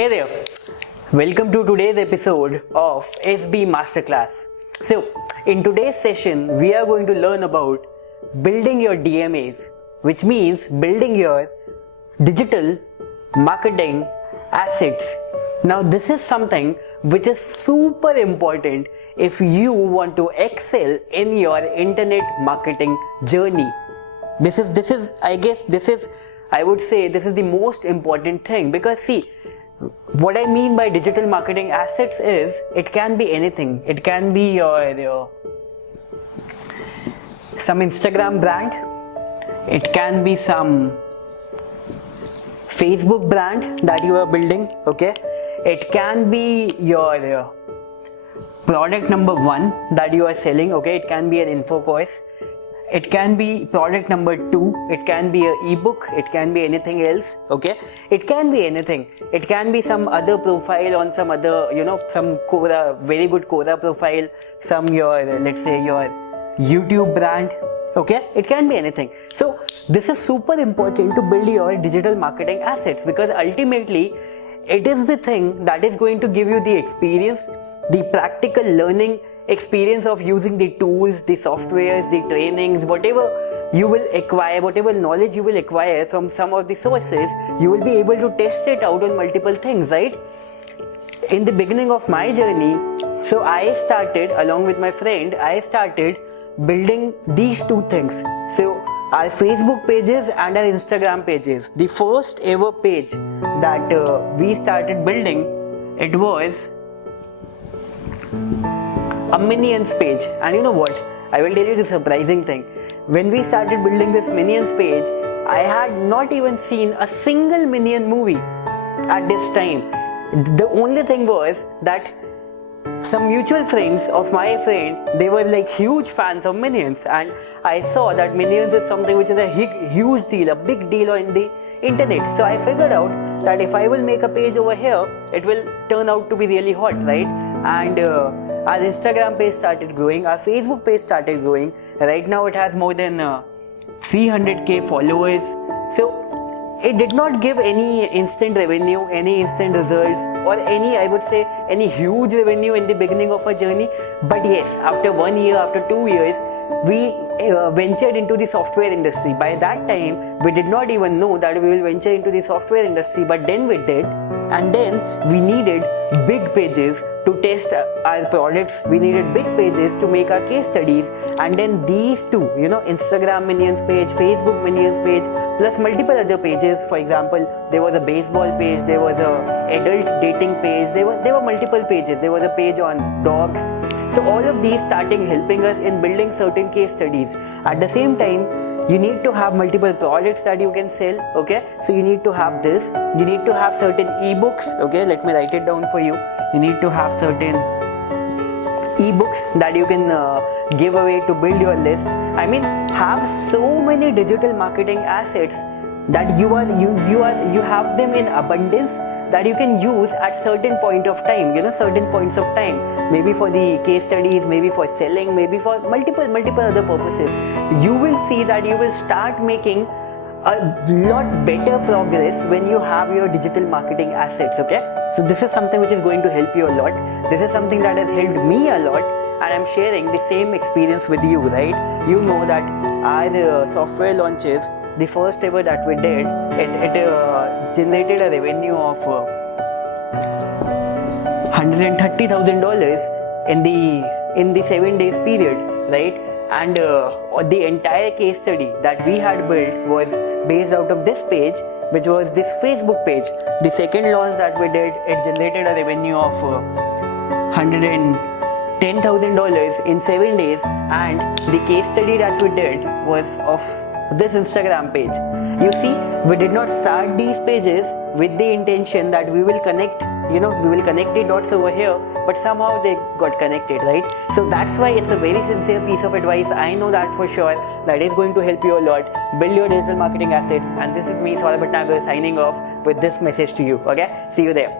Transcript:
Hey there, welcome to today's episode of SB Masterclass. So, in today's session, we are going to learn about building your DMAs, which means building your digital marketing assets. Now, this is something which is super important if you want to excel in your internet marketing journey. I would say this is the most important thing, because see, what I mean by digital marketing assets is it can be anything. It can be your some Instagram brand. It can be some Facebook brand that you are building. Okay, it can be your product number 1 that you are selling. Okay, it can be an info course. It can be product number 2, it can be an ebook, it can be anything else, okay? It can be anything. It can be some other profile on some other, some Quora, very good Quora profile, let's say your YouTube brand, okay? It can be anything. So, this is super important to build your digital marketing assets, because ultimately, it is the thing that is going to give you the experience, the practical learning experience of using the tools, the softwares, the trainings, whatever you will acquire, whatever knowledge you will acquire from some of the sources, you will be able to test it out on multiple things, right? In the beginning of my journey, so I started, along with my friend, I started building these two things. So our Facebook pages and our Instagram pages. The first ever page that we started building, it was a Minions page. And you know what? I will tell you the surprising thing. When we started building this Minions page, I had not even seen a single Minion movie at this time. The only thing was that some mutual friends of my friend, they were like huge fans of Minions, and I saw that Minions is something which is a huge deal, a big deal on the internet. So I figured out that if I will make a page over here, it will turn out to be really hot, right? And our Instagram page started growing, our Facebook page started growing. Right now it has more than 300k followers. So it did not give any instant revenue, any instant results, or any huge revenue in the beginning of our journey. But yes, after 1 year, after 2 years, we ventured into the software industry. By that time, we did not even know that we will venture into the software industry, but then we did. And then we needed big pages to test our products. We needed big pages to make our case studies. And then these two, Instagram Minions page, Facebook Minions page, plus multiple other pages. For example, there was a baseball page, there was a adult dating page, there were multiple pages. There was a page on dogs. So all of these started helping us in building certain case studies. At the same time, you need to have multiple products that you can sell, okay? So you need to have this. You need to have certain ebooks, okay? Let me write it down for you. You need to have certain ebooks that you can give away to build your lists. I mean, have so many digital marketing assets that you have them in abundance that you can use at certain point of time, certain points of time, maybe for the case studies, maybe for selling, maybe for multiple other purposes. You will see that you will start making a lot better progress when you have your digital marketing assets, okay? So this is something which is going to help you a lot. This is something that has helped me a lot, and I'm sharing the same experience with you, right? You know that our software launches, the first ever that we did, it generated a revenue of $130,000 in the 7 days period, right? And the entire case study that we had built was based out of this page, which was this Facebook page. The second launch that we did, it generated a revenue of $110,000 in 7 days, and the case study that we did was of this Instagram page. You see, we did not start these pages with the intention that we will connect the dots over here, but somehow they got connected, right? So that's why it's a very sincere piece of advice. I know that for sure. That is going to help you a lot. Build your digital marketing assets. And this is me, Saurabh Bhatnagar, signing off with this message to you. Okay? See you there.